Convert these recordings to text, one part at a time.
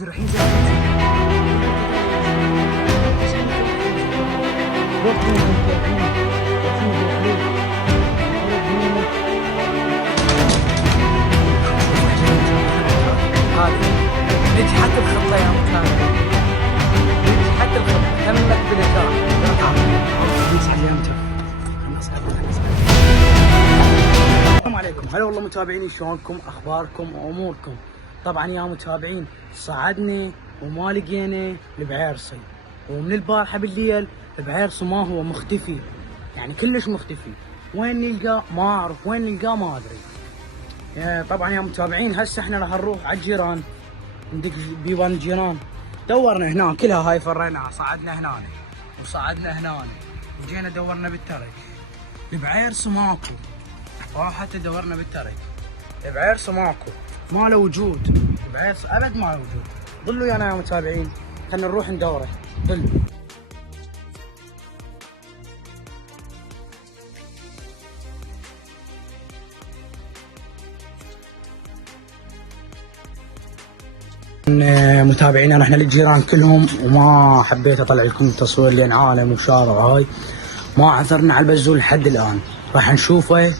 راح ينزل نجحت الخطة يا متابع، نجحت الخطة، تمت بنجاح. السلام عليكم، هلا والله متابعيني، شلونكم؟ اخباركم واموركم؟ طبعا يا متابعين صعدنا وما لقينا البعيرصي، ومن البارحه بالليل البعيرصي ما هو مختفي، يعني كلش مختفي. وين نلقاه ما اعرف، وين نلقاه ما ادري. طبعا يا متابعين هسه احنا راح نروح على الجيران، ندق بيبان الجيران. دورنا هنا كلها هاي فريناها، صعدنا هنا وصعدنا هنا وجينا دورنا بالترك، البعيرصي ماكو. حتى دورنا بالترك البعيرصي ماكو، ما له وجود، البعيرصي ابد ما له وجود. ظلوا ويانا يا متابعين، خلينا نروح ندوره. ظلوا. متابعينا احنا للجيران كلهم، وما حبيت اطلع لكم تصوير لان عالم وشارع هاي، ما عثرنا على البزول لحد الان. راح نشوفه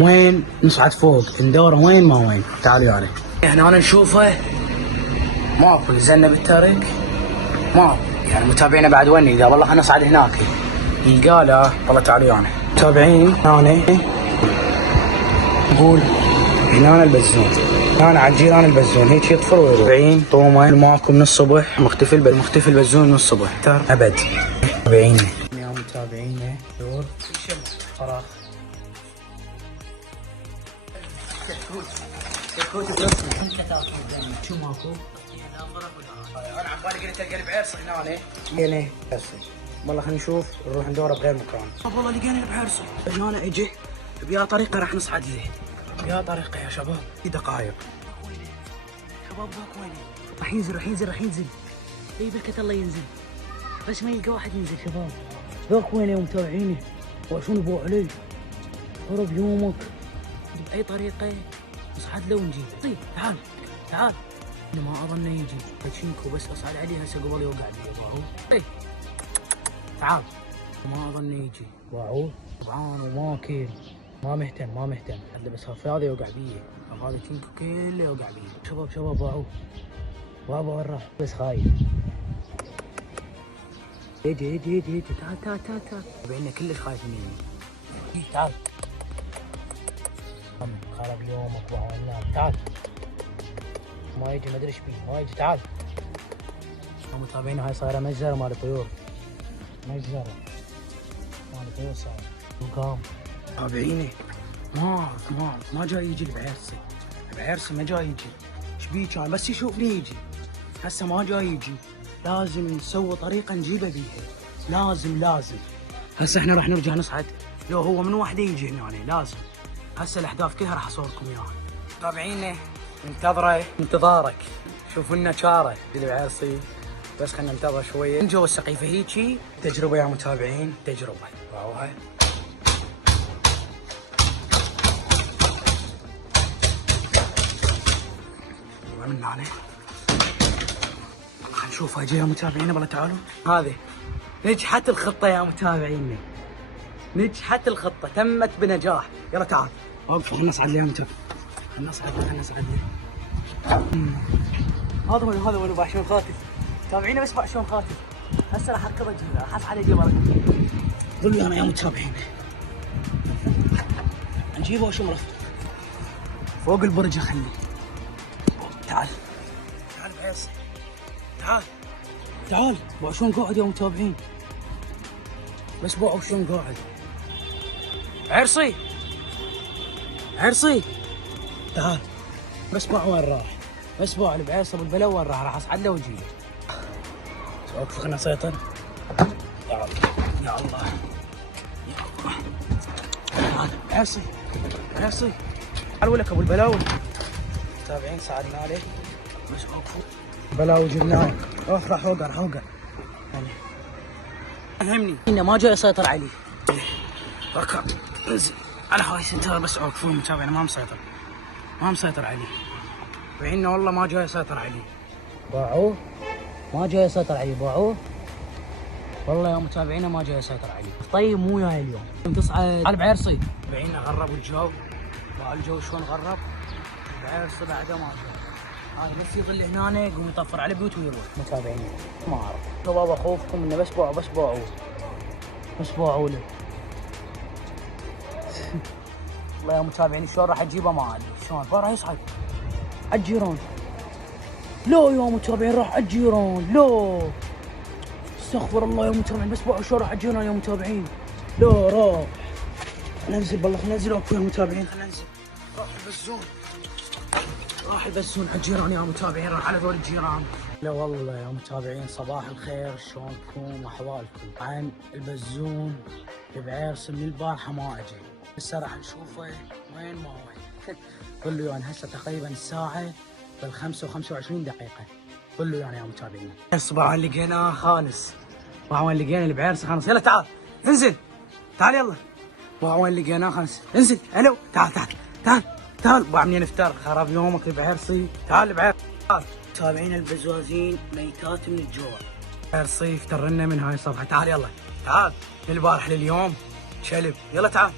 وين، نصعد فوق ندوره وين ما وين. تعالوا يالي هنا نشوفه، ماكو. نزلنا بالترك ماكو، يعني متابعينا بعد وين يلقى؟ والله خلينا نصعد هناك يلقى. لا والله تعالوا يانا متابعين، هنا نقول هنا البزون، هنا على الجيران البزون هيك يطفر ويروح. طومه ماكو من الصبح، مختفي البزون من الصبح ابد. متابعينا يا متابعينا دور فراغ كتكوت برسمي. انت تاكل شو ماكو؟ انا عم بالي قلت القى البعيرصي هنا. لقينا البعيرصي، والله خلينا نشوف نروح ندوره بغير مكان. والله لقينا البعيرصي هنا، اجي بيا طريقه راح نصعد له، بيا طريقه يا شباب. في دقائق شباب، ذاك وينه؟ راح ينزل اي بركة الله ينزل، بس ما يلقى واحد ينزل شباب. ذاك وينه يا متابعيني؟ وشنو بو علي؟ هرب يومك باي طريقه نصعد له ونجي. طيب تعال انا ما اظنه يجي تشينكو، بس اصعد عليه هسه قبل يوقع لي. واهو طيب تعال، ما اظنه يجي. واهو طبعا وماكل، ما مهتم حتى، بس هذا يوقع بيه، هذا تشينكو كله يوقع بيه. شباب واهو بابا وراه، بس خايف. يجي تعال بينا كلش خايف مني. تعال خرب يومك وهالنام. تعال ما يجي، ما ادري ايش بيه، ما يجي. تعال متابعين، هاي صايره مجزره مال طيور، مجزره مال طيور صايره. وقام متابعيني ما اعرف ما جاي يجي البعيرصي ما جاي يجي. ايش بيه؟ كان بس يشوفني يجي، هسه ما جاي يجي. لازم نسوي طريقه نجيبه بيها، لازم. هسه احنا راح نرجع نصعد، لو هو من وحده يجي هنا لازم. هسه الاحداث كلها راح اصوركم اياها. متابعينا انتظارك، شوفوا لنا شاره بالبعيرصي، بس خلينا ننتظر شويه. من جوا السقيفه هيجي تجربه يا متابعين، تجربه. واو هاي من هنا خلينا نشوف. هاي يا متابعينا، والله تعالوا. هذه نجحت الخطه يا متابعينا، نجحت الخطه، تمت بنجاح. يلا تعال اوقف، خلينا نصعد ليه يا متابع، خلينا نصعد ليه. هذا وين بعشون خاطف. تابعينا بس بعشون خاطف. هسه راح اركب اجيبه، راح اصعد اجيبه. ظلوا انا يا متابعين، نجيبه وشمرف فوق البرج. اخليه. تعال بعيرصي، تعال بعشون قاعد يا متابعين، بس بعشون قاعد. عرصي تعال، بس باع وين راح؟ بس باع البعيرصي بالبلو وين راح اصعد له واجيبه. اوقف خلنا نسيطر. يا الله تعال عرصي تعال ولك ابو البلاوي. متابعين صعدنا عليه، بس اوقفوا بلاوي جبناه. راح اوقع يعني فهمني انه ما جاي يسيطر علي. ركب انزل على هاي سنتر، بس اوقفوا متابعين، ما مسيطر عليه، بعيننا والله ما جاي يسيطر عليه. باعوه ما جاي يسيطر عليه، باعوه والله يا متابعينا ما جاي يسيطر عليه. طيب مو جاي اليوم تصعد على بعرصي. متابعينا غربوا الجو، باعوا الجو شلون غرب. بعرصي بعده ما جاي، هذا بس يظل هنا يقوم يطفر على بيوت ويروح. متابعينا ما اعرف شباب اخوفكم انه بس باعوه بس باعوا له. والله يا متابعين شلون راح اجيبه ما ادري شلون، راح يصعد على الجيران. لا يا متابعين راح على الجيران، لا استغفر الله يا متابعين، بس باعوا شلون راح على الجيران يا متابعين. لا راح ننزل بالله، خلينا ننزل اكو يا متابعين، خلينا ننزل. راح البزون على الجيران يا متابعين، راح على ذول الجيران. لا والله يا متابعين صباح الخير، شلونكم واحوالكم؟ عن البزون بعرس من البارحه ما اجي، هسه راح نشوفه وين ما وين. قول له يعني هسه تقريبا الساعه بالخمسة و25 دقيقه. قول له يعني يا متابعين صباح لقيناه خالص، وين لقينا البعرس خالص. يلا تعال انزل، تعال يلا. وين لقيناه خالص، انزل. الو تعال تعال تعال تعال. بعملين نفطر، خراب يومك البعرسي. تعال البعرس تعال. متابعين البزوازين ميتات من الجوع. بعرسي يفتر لنا من هاي الصفحه. تعال يلا تعال، من البارح لليوم شلب. يلا تعال.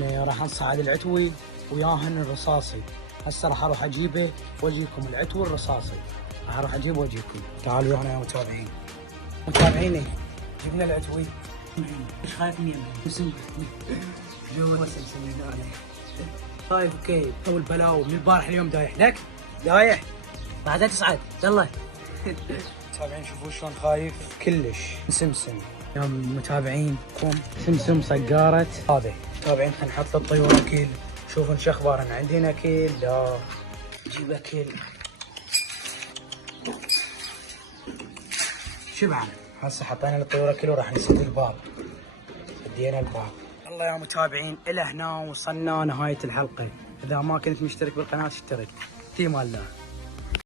راح نصعد العتوي وياهن الرصاصي. هسه راح اروح اجيبه واجيكم العتوي الرصاصي، راح اروح اجيبه واجيكم. تعالوا ويانا يا متابعين. متابعيني جبنا العتوي، مش خايف مني اسم جو سمسمين خايف كيف تو البلاو من البارح اليوم دايح لك دايح بعدين تصعد. يلا متابعين شوفوا شلون خايف كلش. سمسم يا متابعين كم سمسم صقارت هذا. متابعين خلينا نحط للطيور اكل، شوفوا شو اخبارنا. عندنا اكل؟ لا نجيب اكل. شبعنا هسه حطينا للطيور اكل وراح نسد الباب. سدينا الباب. والله يا متابعين الى هنا وصلنا نهايه الحلقه. اذا ما كنت مشترك بالقناه اشترك. تيم الله.